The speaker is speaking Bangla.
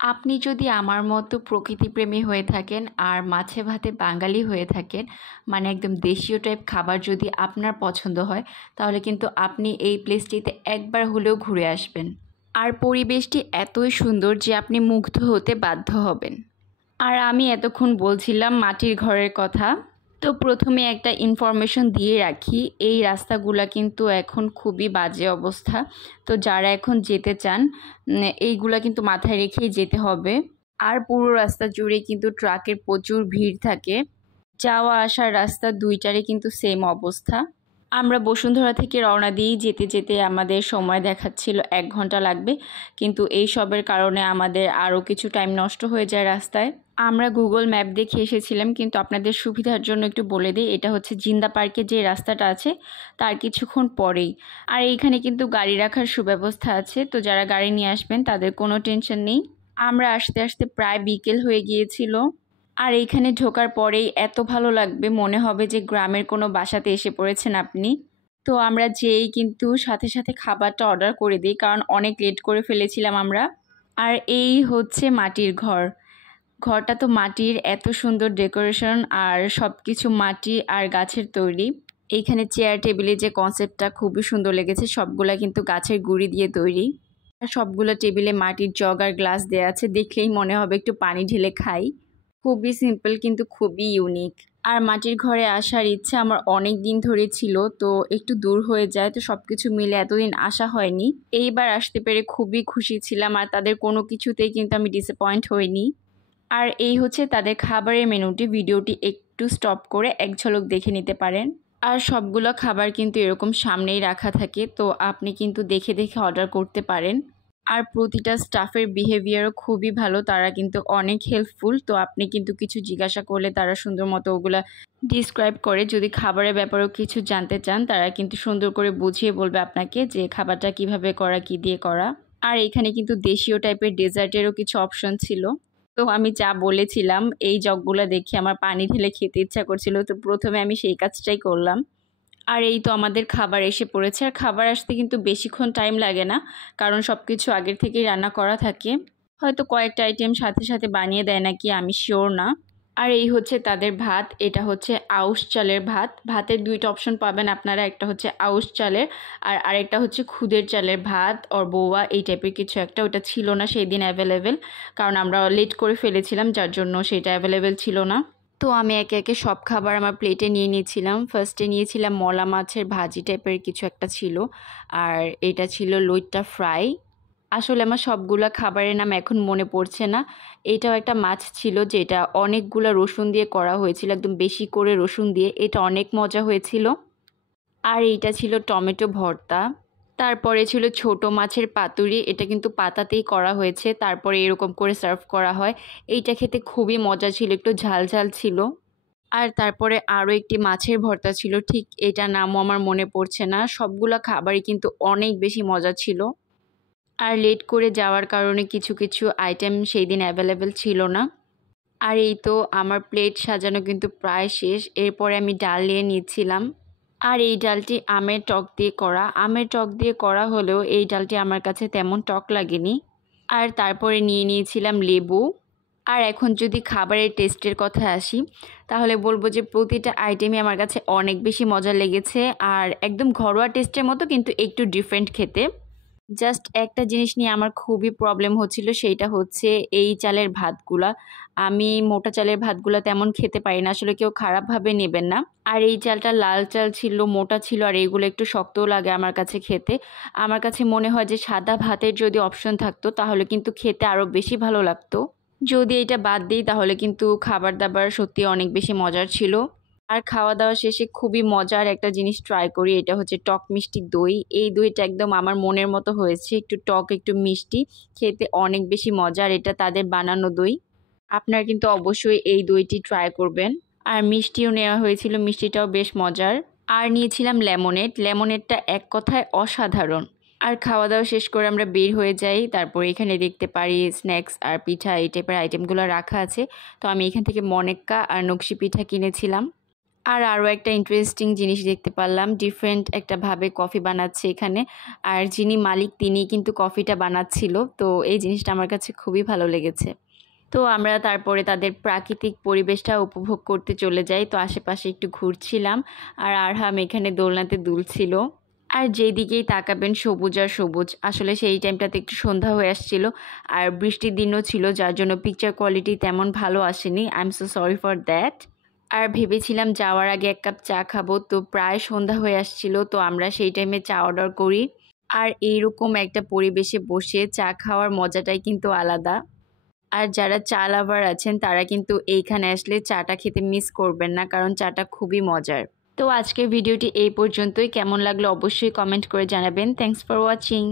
আপনি যদি আমার মতো প্রকৃতিপ্রেমী হয়ে থাকেন আর মাছে ভাতে বাঙালি হয়ে থাকেন, মানে একদম দেশীয় টাইপ খাবার যদি আপনার পছন্দ হয়, তাহলে কিন্তু আপনি এই প্লেসটিতে একবার হলেও ঘুরে আসবেন। আর পরিবেশটি এতই সুন্দর যে আপনি মুগ্ধ হতে বাধ্য হবেন। আর আমি এতক্ষণ বলছিলাম মাটির ঘরের কথা। তো প্রথমে একটা ইনফরমেশন দিয়ে রাখি, এই রাস্তাগুলা কিন্তু এখন খুবই বাজে অবস্থা। তো যারা এখন যেতে চান এইগুলা কিন্তু মাথায় রেখেই যেতে হবে। আর পুরো রাস্তা জুড়ে কিন্তু ট্রাকের প্রচুর ভিড় থাকে। যাওয়া আসার রাস্তা দুইটারই কিন্তু সেম অবস্থা। আমরা বসুন্ধরা থেকে রওনা দিয়েই যেতে যেতে আমাদের সময় দেখাচ্ছিল 1 ঘন্টা লাগবে, কিন্তু এই সবের কারণে আমাদের আরও কিছু টাইম নষ্ট হয়ে যায় রাস্তায়। আমরা গুগল ম্যাপ দেখে এসেছিলাম, কিন্তু আপনাদের সুবিধার জন্য একটু বলে দিই, এটা হচ্ছে জিন্দা পার্কে যে রাস্তাটা আছে তার কিছুক্ষণ পরেই। আর এইখানে কিন্তু গাড়ি রাখার সুব্যবস্থা আছে, তো যারা গাড়ি নিয়ে আসবেন তাদের কোনো টেনশন নেই। আমরা আসতে আসতে প্রায় বিকেল হয়ে গিয়েছিল। আর এইখানে ঢোকার পরেই এত ভালো লাগবে, মনে হবে যে গ্রামের কোনো বাসাতে এসে পড়েছেন আপনি। তো আমরা যেই কিন্তু সাথে সাথে খাবারটা অর্ডার করে দিই, কারণ অনেক লেট করে ফেলেছিলাম আমরা। আর এই হচ্ছে মাটির ঘর। ঘরটা তো মাটির, এত সুন্দর ডেকোরেশন আর সব কিছু মাটি আর গাছের তৈরি। এইখানে চেয়ার টেবিলে যে কনসেপ্টটা খুবই সুন্দর লেগেছে, সবগুলা কিন্তু গাছের গুঁড়ি দিয়ে তৈরি। আর সবগুলো টেবিলে মাটির জগ আর গ্লাস দেওয়া আছে, দেখলেই মনে হবে একটু পানি ঢেলে খাই। খুবই সিম্পল কিন্তু খুবই ইউনিক। আর মাটির ঘরে আসার ইচ্ছা আমার অনেক দিন ধরে ছিল, তো একটু দূর হয়ে যায়, তো সব কিছু মিলে এতদিন আসা হয়নি। এইবার আসতে পেরে খুবই খুশি ছিলাম, আর তাদের কোনো কিছুতেই কিন্তু আমি ডিসঅ্যাপয়েন্ট হইনি। আর এই হচ্ছে তাদের খাবারের মেনুটি, ভিডিওটি একটু স্টপ করে এক ঝলক দেখে নিতে পারেন। আর সবগুলো খাবার কিন্তু এরকম সামনেই রাখা থাকে, তো আপনি কিন্তু দেখে দেখে অর্ডার করতে পারেন। আর প্রতিটা স্টাফের বিহেভিয়ারও খুবই ভালো, তারা কিন্তু অনেক হেল্পফুল। তো আপনি কিন্তু কিছু জিজ্ঞাসা করলে তারা সুন্দর মতো ওগুলা ডিসক্রাইব করে। যদি খাবারের ব্যাপারেও কিছু জানতে চান, তারা কিন্তু সুন্দর করে বুঝিয়ে বলবে আপনাকে যে খাবারটা কিভাবে করা, কি দিয়ে করা। আর এখানে কিন্তু দেশীয় টাইপের ডেজার্টেরও কিছু অপশন ছিল। তো আমি যা বলেছিলাম, এই জগগুলো দেখে আমার পানি ঢেলে খেতে ইচ্ছা করছিল, তো প্রথমে আমি সেই কাজটাই করলাম। আর এই তো আমাদের খাবার এসে পড়েছে। আর খাবার আসতে কিন্তু বেশিক্ষণ টাইম লাগে না, কারণ সব কিছু আগের থেকেই রান্না করা থাকে। হয়তো কয়েকটা আইটেম সাথে সাথে বানিয়ে দেয় নাকি, আমি শিওর না। আর এই হচ্ছে তাদের ভাত, এটা হচ্ছে আউশ চালের ভাত। ভাতের দুইটা অপশন পাবেন আপনারা, একটা হচ্ছে আউশ চালের আর আরেকটা হচ্ছে খুদের চালের ভাত ওর বৌয়া, এই টাইপের কিছু একটা। ওটা ছিল না সেই দিন অ্যাভেলেবেল, কারণ আমরা লেট করে ফেলেছিলাম, যার জন্য সেটা অ্যাভেলেবেল ছিল না। তো আমি একে একে সব খাবার আমার প্লেটে নিয়ে নিয়েছিলাম। ফার্স্টে নিয়েছিলাম মলা মাছের ভাজি টাইপের কিছু একটা ছিল, আর এটা ছিল লইট্টা ফ্রাই। আসলে আমার সবগুলা খাবারের নাম এখন মনে পড়ছে না। এটাও একটা মাছ ছিল, যেটা অনেকগুলা রসুন দিয়ে করা হয়েছিল, একদম বেশি করে রসুন দিয়ে। এটা অনেক মজা হয়েছিল। আর এইটা ছিল টমেটো ভর্তা। তারপরে ছিল ছোট মাছের পাতুরি, এটা কিন্তু পাতাতেই করা হয়েছে, তারপরে এরকম করে সার্ভ করা হয়। এইটা খেতে খুবই মজা ছিল, একটু ঝাল ঝাল ছিল। আর তারপরে আরও একটি মাছের ভর্তা ছিল, ঠিক এটা নামও আমার মনে পড়ছে না। সবগুলা খাবারই কিন্তু অনেক বেশি মজা ছিল। আর লেট করে যাওয়ার কারণে কিছু কিছু আইটেম সেই দিন অ্যাভেলেবেল ছিল না। আর এই তো আমার প্লেট সাজানো কিন্তু প্রায় শেষ। এরপরে আমি ডাল নিয়ে নিচ্ছিলাম। আর এই ডালটি আমের টক দিয়ে করা। আমের টক দিয়ে করা হলেও এই ডালটি আমার কাছে তেমন টক লাগেনি। আর তারপরে নিয়ে নিয়েছিলাম লেবু। আর এখন যদি খাবারের টেস্টের কথায় আসি, তাহলে বলবো যে প্রতিটা আইটেমই আমার কাছে অনেক বেশি মজা লেগেছে। আর একদম ঘরোয়া টেস্টের মতো, কিন্তু একটু ডিফারেন্ট খেতে। জাস্ট একটা জিনিস নিয়ে আমার খুবই প্রবলেম হচ্ছিল, সেইটা হচ্ছে এই চালের ভাতগুলা। আমি মোটা চালের ভাতগুলা তেমন খেতে পারি না, আসলে কেউ খারাপভাবে নেবেন না। আর এই চালটা লাল চাল ছিল, মোটা ছিল, আর এইগুলো একটু শক্তও লাগে আমার কাছে খেতে। আমার কাছে মনে হয় যে সাদা ভাতের যদি অপশন থাকতো তাহলে কিন্তু খেতে আরও বেশি ভালো লাগতো। যদি এটা বাদ দিই তাহলে কিন্তু খাবার দাবার সত্যি অনেক বেশি মজার ছিল। আর খাওয়া দাওয়া শেষে খুবই মজার একটা জিনিস ট্রাই করি, এটা হচ্ছে টক মিষ্টি দই। এই দইটা একদম আমার মনের মতো হয়েছে, একটু টক একটু মিষ্টি, খেতে অনেক বেশি মজার। এটা তাদের বানানো দই। আপনারা কিন্তু অবশ্যই এই দইটি ট্রাই করবেন। আর মিষ্টিও নেওয়া হয়েছিল, মিষ্টিটাও বেশ মজার। আর নিয়েছিলাম লেমনেড। লেমনেডটা এক কথায় অসাধারণ। আর খাওয়া দাওয়া শেষ করে আমরা বের হয়ে যাই। তারপর এখানে দেখতে পারি স্ন্যাক্স আর পিঠা এই টাইপের আইটেমগুলো রাখা আছে। তো আমি এখান থেকে মনেক্কা আর নকশি পিঠা কিনেছিলাম। আর আরও একটা ইন্টারেস্টিং জিনিস দেখতে পারলাম, ডিফারেন্ট একটা ভাবে কফি বানাচ্ছে এখানে। আর যিনি মালিক তিনি কিন্তু কফিটা বানাচ্ছিল, তো এই জিনিসটা আমার কাছে খুবই ভালো লেগেছে। তো আমরা তারপরে তাদের প্রাকৃতিক পরিবেশটা উপভোগ করতে চলে যাই। তো আশেপাশে একটু ঘুরছিলাম আর আরহাম এখানে দোলনাতে দুলছিল। আর যেদিকেই তাকাবেন সবুজ আর সবুজ। আসলে সেই টাইমটাতে একটু সন্ধ্যা হয়ে আসছিল আর বৃষ্টির দিনও ছিল, যার জন্য পিকচার কোয়ালিটি তেমন ভালো আসেনি। I am so sorry for that. আর ভেবেছিলাম যাওয়ার আগে এক কাপ চা খাবো, তো প্রায় সন্ধ্যা হয়ে আসছিল, তো আমরা সেই টাইমে চা অর্ডার করি। আর এইরকম একটা পরিবেশে বসে চা খাওয়ার মজাটাই কিন্তু আলাদা। আর যারা চা লাভার আছেন তারা কিন্তু এইখানে আসলে চাটা খেতে মিস করবেন না, কারণ চাটা খুবই মজার। তো আজকের ভিডিওটি এই পর্যন্তই। কেমন লাগলো অবশ্যই কমেন্ট করে জানাবেন। Thanks for watching.